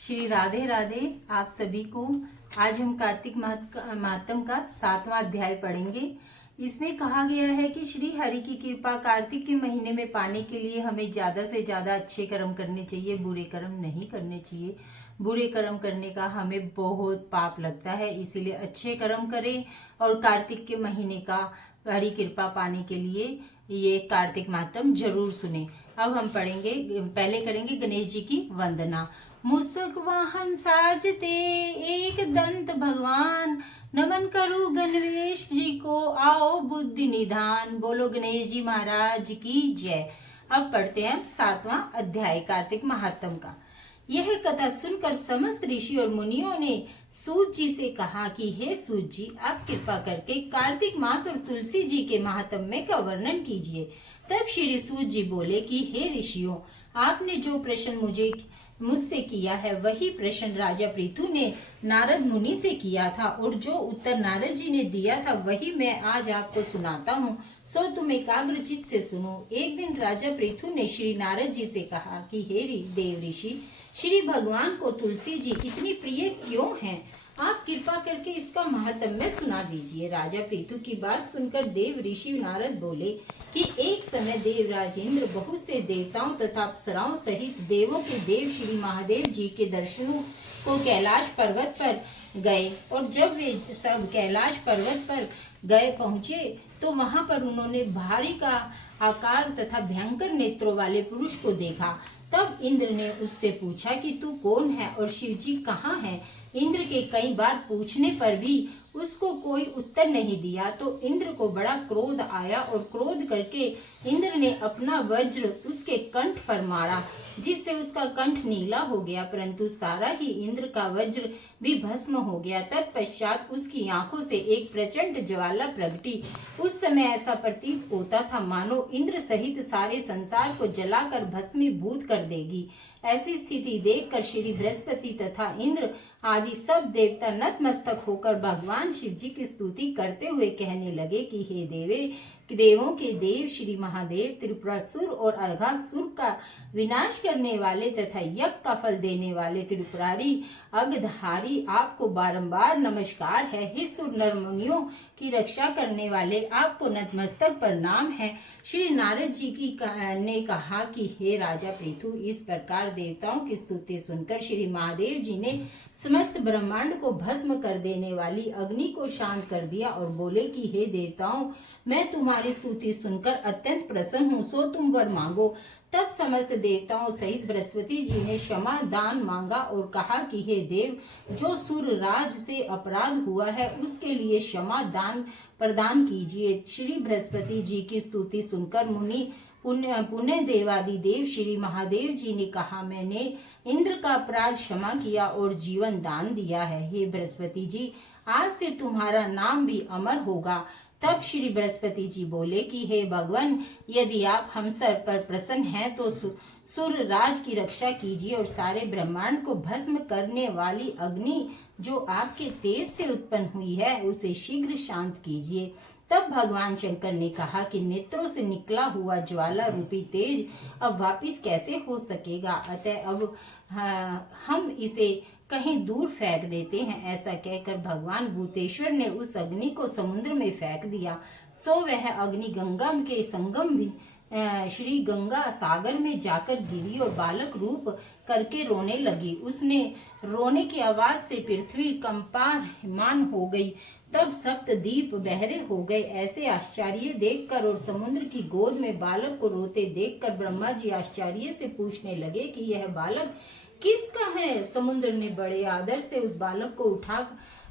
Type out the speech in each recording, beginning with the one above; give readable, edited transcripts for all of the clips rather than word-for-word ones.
श्री राधे राधे आप सभी को। आज हम कार्तिक मातम का 7वां अध्याय पढ़ेंगे। इसमें कहा गया है कि श्री हरि की कृपा कार्तिक के महीने में पाने के लिए हमें ज्यादा से ज्यादा अच्छे कर्म करने चाहिए, बुरे कर्म नहीं करने चाहिए। बुरे कर्म करने का हमें बहुत पाप लगता है, इसीलिए अच्छे कर्म करें और कार्तिक के महीने का हरि कृपा पाने के लिए ये कार्तिक मातम जरूर सुने। अब हम पढ़ेंगे, पहले करेंगे गणेश जी की वंदना। मूषक वाहन साजते एक दंत भगवान, नमन करूं गणेश जी को आओ बुद्धि निधान। बोलो गणेश जी महाराज की जय। अब पढ़ते हैं 7वां अध्याय कार्तिक महात्म का। यह कथा सुनकर समस्त ऋषि और मुनियों ने सूत जी से कहा कि हे सूत जी, आप कृपा करके कार्तिक मास और तुलसी जी के महात्म्य का वर्णन कीजिए। तब श्री सूत जी बोले कि हे ऋषियों, आपने जो प्रश्न मुझसे किया है वही प्रश्न राजा पृथु ने नारद मुनि से किया था, और जो उत्तर नारद जी ने दिया था वही मैं आज आपको सुनाता हूँ। सो तुम एकाग्रचित्त से सुनो। एक दिन राजा पृथु ने श्री नारद जी से कहा कि हे देव ऋषि, श्री भगवान को तुलसी जी इतनी प्रिय क्यों हैं? आप कृपा करके इसका महत्म्य सुना दीजिए। राजा पृथु की बात सुनकर देव ऋषि नारद बोले कि एक समय देव राजेंद्र बहुत से देवताओं तथा अप्सराओं सहित देवों के देव श्री महादेव जी के दर्शनों को कैलाश पर्वत पर गए, और जब वे सब कैलाश पर्वत पर गए पहुंचे तो वहां पर उन्होंने भारी का आकार तथा भयंकर नेत्रों वाले पुरुष को देखा। तब इंद्र ने उससे पूछा कि तू कौन है और शिव जी कहाँ है? इंद्र के कई बार पूछने पर भी उसको कोई उत्तर नहीं दिया तो इंद्र को बड़ा क्रोध आया, और क्रोध करके इंद्र ने अपना वज्र उसके कंठ पर मारा, जिससे उसका कंठ नीला हो गया, परंतु सारा ही इंद्र का वज्र भी भस्म हो गया। तत्पश्चात उसकी आंखों से एक प्रचंड ज्वाला प्रगटी। उस समय ऐसा प्रतीत होता था मानो इंद्र सहित सारे संसार को जलाकर भस्मीभूत कर देगी। ऐसी स्थिति देखकर श्री बृहस्पति तथा इंद्र आदि सब देवता नतमस्तक होकर भगवान शिव जी की स्तुति करते हुए कहने लगे कि हे देवों के देव श्री महादेव, त्रिपुरासुर और अघासुर का विनाश करने वाले तथा यज्ञ का फल देने वाले त्रिपुरारी अघधारी, आपको बारंबार नमस्कार है। हे सुर नर मुनियों की रक्षा करने वाले, आपको नतमस्तक प्रणाम है। श्री नारद जी ने कहा कि हे राजा पृथु, इस प्रकार देवताओं की स्तुति सुनकर श्री महादेव जी ने समस्त ब्रह्मांड को भस्म कर देने वाली अग्नि को शांत कर दिया और बोले कि हे देवताओं, मैं तुम्हारी स्तुति सुनकर अत्यंत प्रसन्न हूँ, सो तुम वर मांगो। तब समस्त देवताओं सहित बृहस्पति जी ने क्षमा दान मांगा और कहा कि हे देव, जो सुर राज से अपराध हुआ है उसके लिए क्षमा दान प्रदान कीजिए। श्री बृहस्पति जी की स्तुति सुनकर मुनि पुण्य देवादि देव श्री महादेव जी ने कहा, मैंने इंद्र का अपराध क्षमा किया और जीवन दान दिया है। हे बृहस्पति जी, आज से तुम्हारा नाम भी अमर होगा। तब श्री बृहस्पति जी बोले कि हे भगवान, यदि आप हम सब पर प्रसन्न हैं तो सुर राज की रक्षा कीजिए और सारे ब्रह्मांड को भस्म करने वाली अग्नि जो आपके तेज से उत्पन्न हुई है उसे शीघ्र शांत कीजिए। तब भगवान शंकर ने कहा कि नेत्रों से निकला हुआ ज्वाला रूपी तेज अब वापिस कैसे हो सकेगा, अतः अब हम इसे कहीं दूर फेंक देते हैं। ऐसा कहकर भगवान भूतेश्वर ने उस अग्नि को समुद्र में फेंक दिया। सो वह अग्नि गंगा के संगम भी श्री गंगा सागर में जाकर गिरी और बालक रूप करके रोने लगी। उसने रोने की आवाज से पृथ्वी कंपायमान हो गई। तब सप्त द्वीप बहरे हो गए। ऐसे आश्चर्य देखकर और समुद्र की गोद में बालक को रोते देखकर ब्रह्मा जी आश्चर्य से पूछने लगे कि यह बालक किसका है? समुद्र ने बड़े आदर से उस बालक को उठा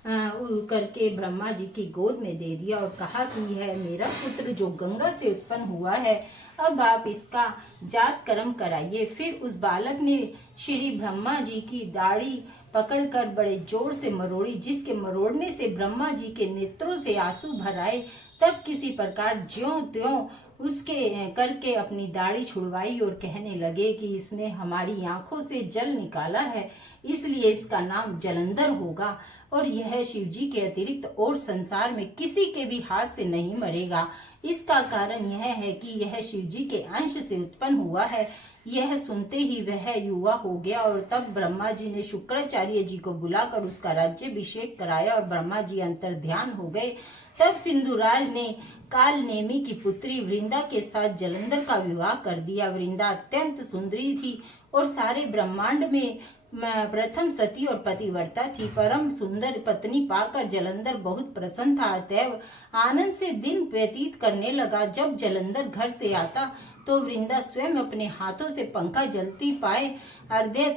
करके ब्रह्मा जी की गोद में दे दिया और कहा कि यह मेरा पुत्र जो गंगा से उत्पन्न हुआ है, अब आप इसका जात कर्म कराइए। फिर उस बालक ने श्री ब्रह्मा जी की दाढ़ी पकड़कर बड़े जोर से मरोड़ी, जिसके मरोड़ने से ब्रह्मा जी के नेत्रों से आंसू भर आए। तब किसी प्रकार ज्यों त्यों उसके करके अपनी दाढ़ी छुड़वाई और कहने लगे कि इसने हमारी आंखों से जल निकाला है, इसलिए इसका नाम जलंधर होगा, और यह शिव जी के अतिरिक्त और संसार में किसी के भी हाथ से नहीं मरेगा। इसका कारण यह है कि यह शिव जी के अंश से उत्पन्न हुआ है। यह सुनते ही वह युवा हो गया और तब ब्रह्मा जी ने शुक्राचार्य जी को बुलाकर उसका राज्याभिषेक कराया और ब्रह्मा जी अंतर ध्यान हो गए। तब सिंधुराज ने काल नेमी की पुत्री वृंदा के साथ जलंधर का विवाह कर दिया। वृंदा अत्यंत सुंदरी थी और सारे ब्रह्मांड में प्रथम सती और पतिव्रता थी। परम सुंदर पत्नी पाकर जलंधर बहुत प्रसन्न था, अतएव आनंद से दिन व्यतीत करने लगा। जब जलंधर घर से आता तो वृंदा स्वयं अपने हाथों से पंखा जलती पाए अर्घ्य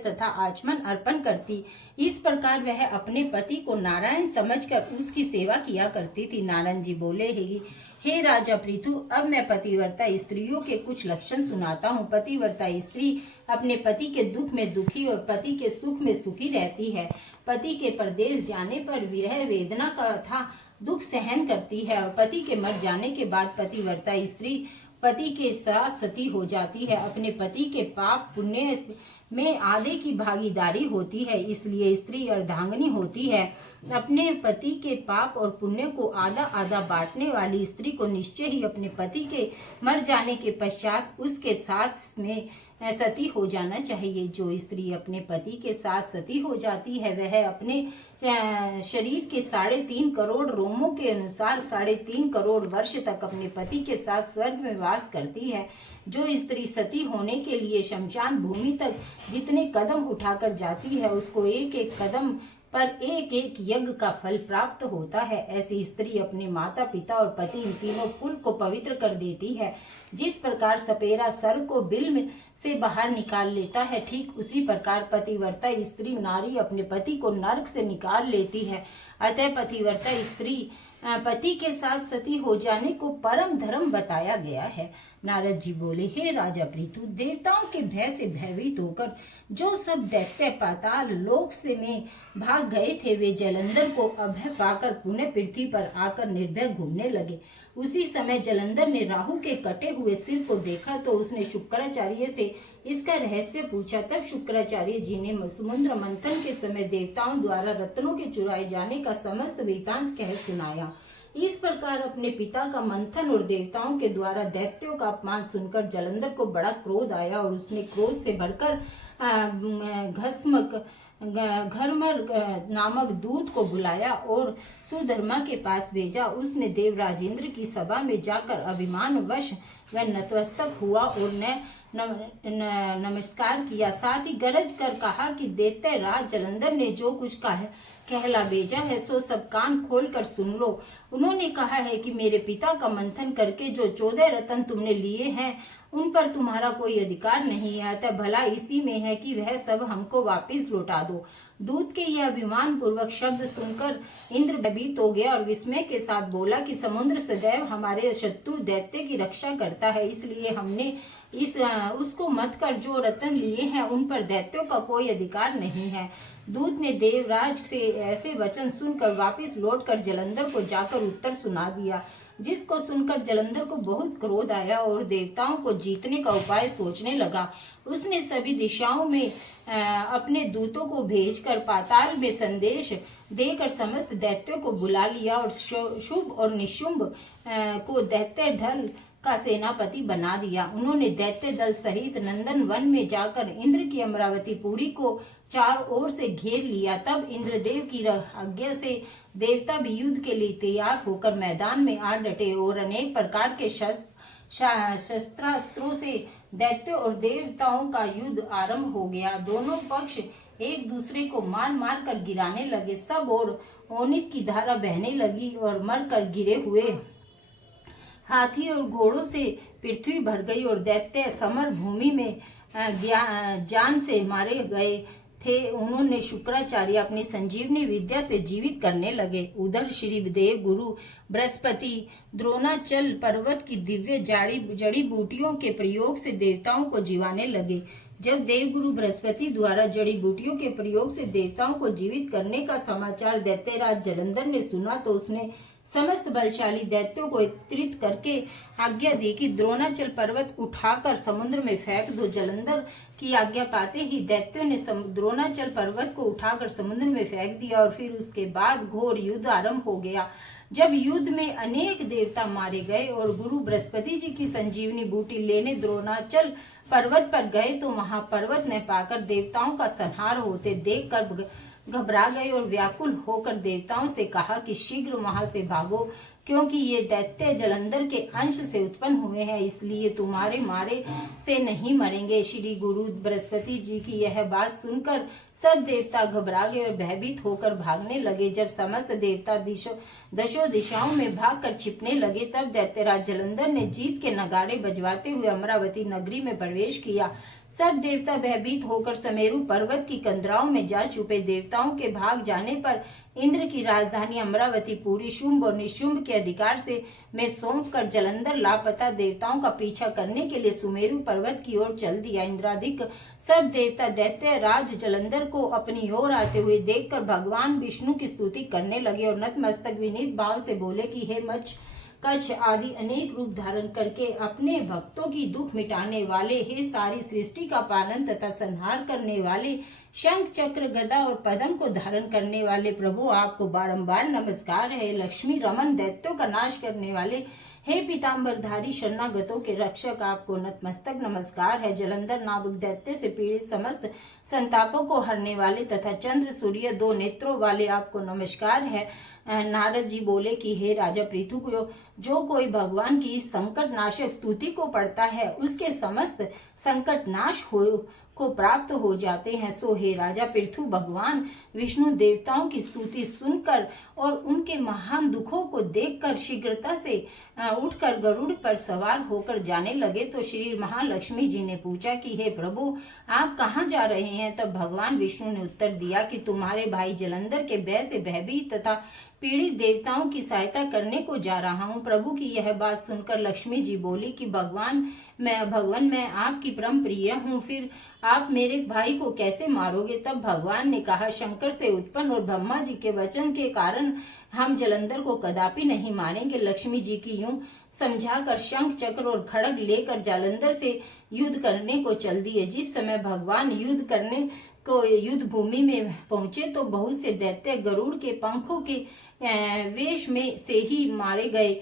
तथा आचमन अर्पण करती। इस प्रकार वह अपने पति को नारायण समझकर उसकी सेवा किया करती थी। नारायण जी बोले, हे राजा पृथु, अब मैं पतिव्रता स्त्रियों के कुछ लक्षण सुनाता हूँ। पतिव्रता स्त्री अपने पति के दुख में दुखी और पति के सुख में सुखी रहती है। पति के परदेश जाने पर विरह वेदना का था दुख सहन करती है और पति के मर जाने के बाद पतिव्रता स्त्री पति के साथ सती हो जाती है। अपने पति के पाप पुण्य में आधे की भागीदारी होती है, इसलिए स्त्री अर्धांगिनी होती है। अपने पति के पाप और पुण्य को आधा आधा बांटने वाली स्त्री को निश्चय ही अपने पति के मर जाने के पश्चात उसके साथ में सती हो जाना चाहिए। जो स्त्री अपने पति के साथ सती हो जाती है वह अपने शरीर के 3.5 करोड़ रोमों के अनुसार 3.5 करोड़ वर्ष तक अपने पति के साथ स्वर्ग में वास करती है। जो स्त्री सती होने के लिए शमशान भूमि तक जितने कदम उठाकर जाती है उसको एक एक कदम पर एक एक यज्ञ का फल प्राप्त होता है। ऐसी स्त्री अपने माता पिता और पति इन तीनों कुल को पवित्र कर देती है। जिस प्रकार सपेरा सर को बिल में से बाहर निकाल लेता है, ठीक उसी प्रकार पतिव्रता स्त्री नारी अपने पति को नरक से निकाल लेती है। अतः पतिव्रता स्त्री पति के साथ सती हो जाने को परम धर्म बताया गया है। नारद जी बोले, हे राजा पृथु, देवताओं के भय से भयभीत होकर जो सब दैत्य पाताल लोक से में भाग गए थे वे जलंधर को अभय पाकर पुनः पृथ्वी पर आकर निर्भय घूमने लगे। उसी समय जलंधर ने राहु के कटे हुए सिर को देखा तो उसने शुक्राचार्य से इसका रहस्य पूछा। तब शुक्राचार्य जी ने समुद्र मंथन के समय देवताओं द्वारा रत्नों के चुराए जाने का समस्त वृतांत कह सुनाया। इस प्रकार अपने पिता का मंथन और देवताओं के द्वारा दैत्यों का अपमान सुनकर जलंधर को बड़ा क्रोध आया और उसने क्रोध से भरकर घरमर नामक दूत को बुलाया और सुधर्मा के पास भेजा। उसने देवराजेंद्र की सभा में जाकर अभिमान वश वह नतमस्तक हुआ और नमस्कार किया। साथ ही गरज कर कहा कि दैत्य राज जलंधर ने जो कुछ कहला भेजा है सो सब कान खोल कर सुन लो। उन्होंने कहा है कि मेरे पिता का मंथन करके जो 14 रत्न तुमने लिए हैं उन पर तुम्हारा कोई अधिकार नहीं है, अतः भला इसी में है कि वह सब हमको वापस लौटा दो। दूत के यह अभिमान पूर्वक शब्द सुनकर इंद्र भयभीत हो गया और विस्मय के साथ बोला कि समुद्र सदैव हमारे शत्रु दैत्य की रक्षा करता है, इसलिए हमने उसको मत कर जो रत्न लिए हैं उन पर दैत्यों का कोई अधिकार नहीं है। दूत ने देवराज से ऐसे वचन सुनकर वापस लौटकर जलंधर को जाकर उत्तर सुना दिया, जिसको सुनकर जलंधर को बहुत क्रोध आया और देवताओं को जीतने का उपाय सोचने लगा। उसने सभी दिशाओं में अपने दूतों को भेजकर पाताल में संदेश देकर समस्त दैत्यों को बुला लिया और शुभ और निशुंभ को दैत्य दल का सेनापति बना दिया। उन्होंने दैत्य दल सहित नंदन वन में जाकर इंद्र की अमरावती पुरी को चारों ओर से घेर लिया। तब इंद्रदेव की आज्ञा से देवता भी युद्ध के लिए तैयार होकर मैदान में आ डटे और अनेक प्रकार के शस्त्रास्त्रों से दैत्यों और देवताओं का युद्ध आरंभ हो गया। दोनों पक्ष एक दूसरे को मार मार कर गिराने लगे। सब और ओनित की धारा बहने लगी और मर कर गिरे हुए हाथी और घोड़ों से पृथ्वी भर गई और दैत्य समर भूमि में जान से मारे गए थे। उन्होंने शुक्राचार्य अपनी संजीवनी विद्या से जीवित करने लगे। उधर श्री देव गुरु बृहस्पति द्रोणाचल पर्वत की दिव्य जड़ी बूटियों के प्रयोग से देवताओं को जीवाने लगे। जब देवगुरु बृहस्पति द्वारा जड़ी बूटियों के प्रयोग से देवताओं को जीवित करने का समाचार दैत्यराज जलंधर ने सुना तो उसने समस्त बलशाली दैत्यों को एकत्रित करके आज्ञा दी कि द्रोणाचल पर्वत उठाकर समुद्र में फेंक दो। जलंधर की आज्ञा पाते ही दैत्यों ने द्रोणाचल पर्वत को उठाकर समुद्र में फेंक दिया और फिर उसके बाद घोर युद्ध आरंभ हो गया। जब युद्ध में अनेक देवता मारे गए और गुरु बृहस्पति जी की संजीवनी बूटी लेने द्रोणाचल पर्वत पर गए तो वहां पर्वत ने पाकर देवताओं का संहार होते देखकर घबरा गए और व्याकुल होकर देवताओं से कहा कि शीघ्र वहां से भागो, क्योंकि ये दैत्य जलंधर के अंश से उत्पन्न हुए हैं, इसलिए तुम्हारे मारे से नहीं मरेंगे। श्री गुरु बृहस्पति जी की यह बात सुनकर सब देवता घबरा गए और भयभीत होकर भागने लगे। जब समस्त देवता दशों दिशाओं में भागकर छिपने लगे, तब दैत्यराज जलंधर ने जीत के नगाड़े बजवाते हुए अमरावती नगरी में प्रवेश किया। सब देवता भयभीत होकर समेरु पर्वत की कंदराओं में जा छुपे। देवताओं के भाग जाने पर इंद्र की राजधानी अमरावती पूरी शुंभ और निशुंभ के अधिकार से में सौंप कर जलंधर लापता देवताओं का पीछा करने के लिए सुमेरु पर्वत की ओर चल दिया। इंद्रादिक सब देवता दैत्य राज जलंधर को अपनी ओर आते हुए देखकर भगवान विष्णु की स्तुति करने लगे और नतमस्तक विनीत भाव से बोले कि हे मच्छ कच्छ आदि अनेक रूप धारण करके अपने भक्तों की दुख मिटाने वाले, हे सारी सृष्टि का पालन तथा संहार करने वाले, शंख चक्र गदा और पद्म को धारण करने वाले प्रभु, आपको बारंबार नमस्कार है। लक्ष्मी रमन दैत्यों का नाश करने वाले, हे पीताम्बरधारी शरणागतों के रक्षक, आपको नतमस्तक नमस्कार है। जलंधर नामक दैत्य से पीड़ित समस्त संतापों को हरने वाले तथा चंद्र सूर्य दो नेत्रों वाले, आपको नमस्कार है। नारद जी बोले कि हे राजा पृथु को जो कोई भगवान की संकट नाशक स्तुति को पढ़ता है उसके समस्त संकट नाश को प्राप्त हो जाते हैं। सो हे राजा पृथु भगवान विष्णु देवताओं की स्तुति सुनकर और उनके महान दुखों को देखकर शीघ्रता से उठकर गरुड़ पर सवार होकर जाने लगे। तो श्री महालक्ष्मी जी ने पूछा कि हे प्रभु आप कहाँ जा रहे हैं? तब भगवान विष्णु ने उत्तर दिया कि तुम्हारे भाई जलंधर के भय से भयभीत तथा पीड़ित देवताओं की सहायता करने को जा रहा हूँ। प्रभु की यह बात सुनकर लक्ष्मी जी बोली कि भगवान मैं आपकी परम प्रिय हूँ, फिर आप मेरे भाई को कैसे मारोगे? तब भगवान ने कहा, शंकर से उत्पन्न और ब्रह्मा जी के वचन के कारण हम जलंधर को कदापि नहीं मारेंगे। लक्ष्मी जी की यूं समझाकर शंख चक्र और खड़ग लेकर जलंधर से युद्ध करने को चल दिए। जिस समय भगवान युद्ध भूमि में पहुंचे तो बहुत से दैत्य गरुड़ के पंखों के वेश में से ही मारे गए।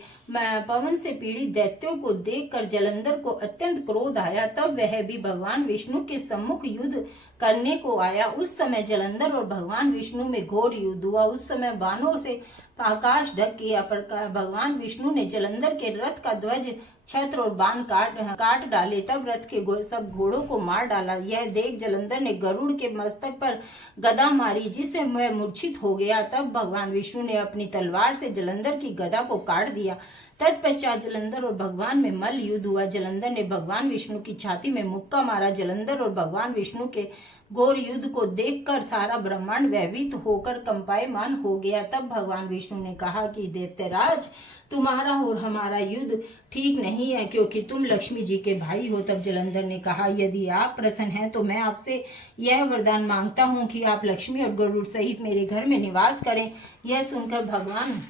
पवन से पीड़ित दैत्यों को देखकर जलंधर को अत्यंत क्रोध आया। तब वह भी भगवान विष्णु के सम्मुख युद्ध करने को आया। उस समय जलंधर और भगवान विष्णु में घोर युद्ध हुआ। उस समय बाणों से आकाश ढक गया, पर भगवान विष्णु ने जलंधर के रथ का ध्वज छत्र और बाण काट डाले। तब रथ के सब घोड़ों को मार डाला। यह देख जलंधर ने गरुड़ के मस्तक पर गदा मारी, जिससे वह मूर्छित हो गया। तब भगवान विष्णु ने अपनी तलवार से जलंधर की गदा को काट दिया। तत्पश्चात जलंधर और भगवान में मल्ल युद्ध हुआ। जलंधर ने भगवान विष्णु की छाती में मुक्का मारा। जलंधर और भगवान विष्णु के घोर युद्ध को देखकर सारा ब्रह्मांड भयभीत होकर कंपायमान हो गया। तब भगवान विष्णु ने कहा कि दैत्यराज तुम्हारा और हमारा युद्ध ठीक नहीं है, क्योंकि तुम लक्ष्मी जी के भाई हो। तब जलंधर ने कहा, यदि आप प्रसन्न हैं तो मैं आपसे यह वरदान मांगता हूँ कि आप लक्ष्मी और गरुड़ सहित मेरे घर में निवास करें। यह सुनकर भगवान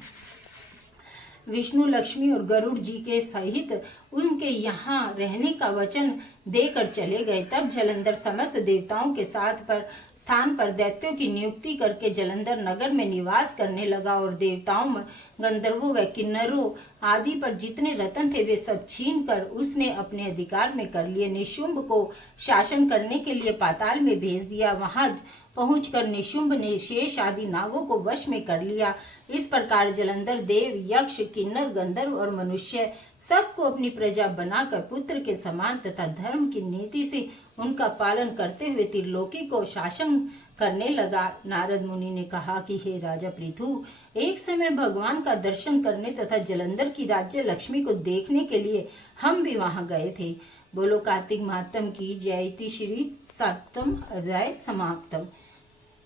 विष्णु लक्ष्मी और गरुड़ जी के सहित उनके यहाँ रहने का वचन देकर चले गए। तब जलंधर समस्त देवताओं के स्थान पर दैत्यों की नियुक्ति करके जलंधर नगर में निवास करने लगा और देवताओं, गंधर्वों व किन्नरों आदि पर जितने रत्न थे वे सब छीन कर उसने अपने अधिकार में कर लिए। निशुंभ को शासन करने के लिए पाताल में भेज दिया। वहां पहुंचकर निशुंभ ने शेष आदि नागों को वश में कर लिया। इस प्रकार जलंधर देव, यक्ष, किन्नर, गंधर्व और मनुष्य सबको अपनी प्रजा बनाकर पुत्र के समान तथा धर्म की नीति से उनका पालन करते हुए त्रिलोकी को शासन करने लगा। नारद मुनि ने कहा कि हे राजा पृथु, एक समय भगवान का दर्शन करने तथा जलंधर की राज्य लक्ष्मी को देखने के लिए हम भी वहां गए थे। बोलो कार्तिक महात्म की जय। इति श्री 7वां अध्याय समाप्तम।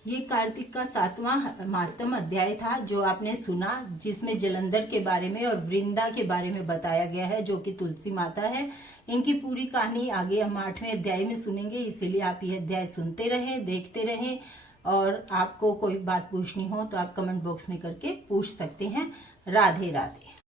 ये कार्तिक का 7वां महात्म अध्याय था जो आपने सुना, जिसमें जलंधर के बारे में और वृंदा के बारे में बताया गया है, जो कि तुलसी माता है। इनकी पूरी कहानी आगे हम 8वें अध्याय में सुनेंगे, इसीलिए आप यह अध्याय सुनते रहें, देखते रहें। और आपको कोई बात पूछनी हो तो आप कमेंट बॉक्स में करके पूछ सकते हैं। राधे राधे।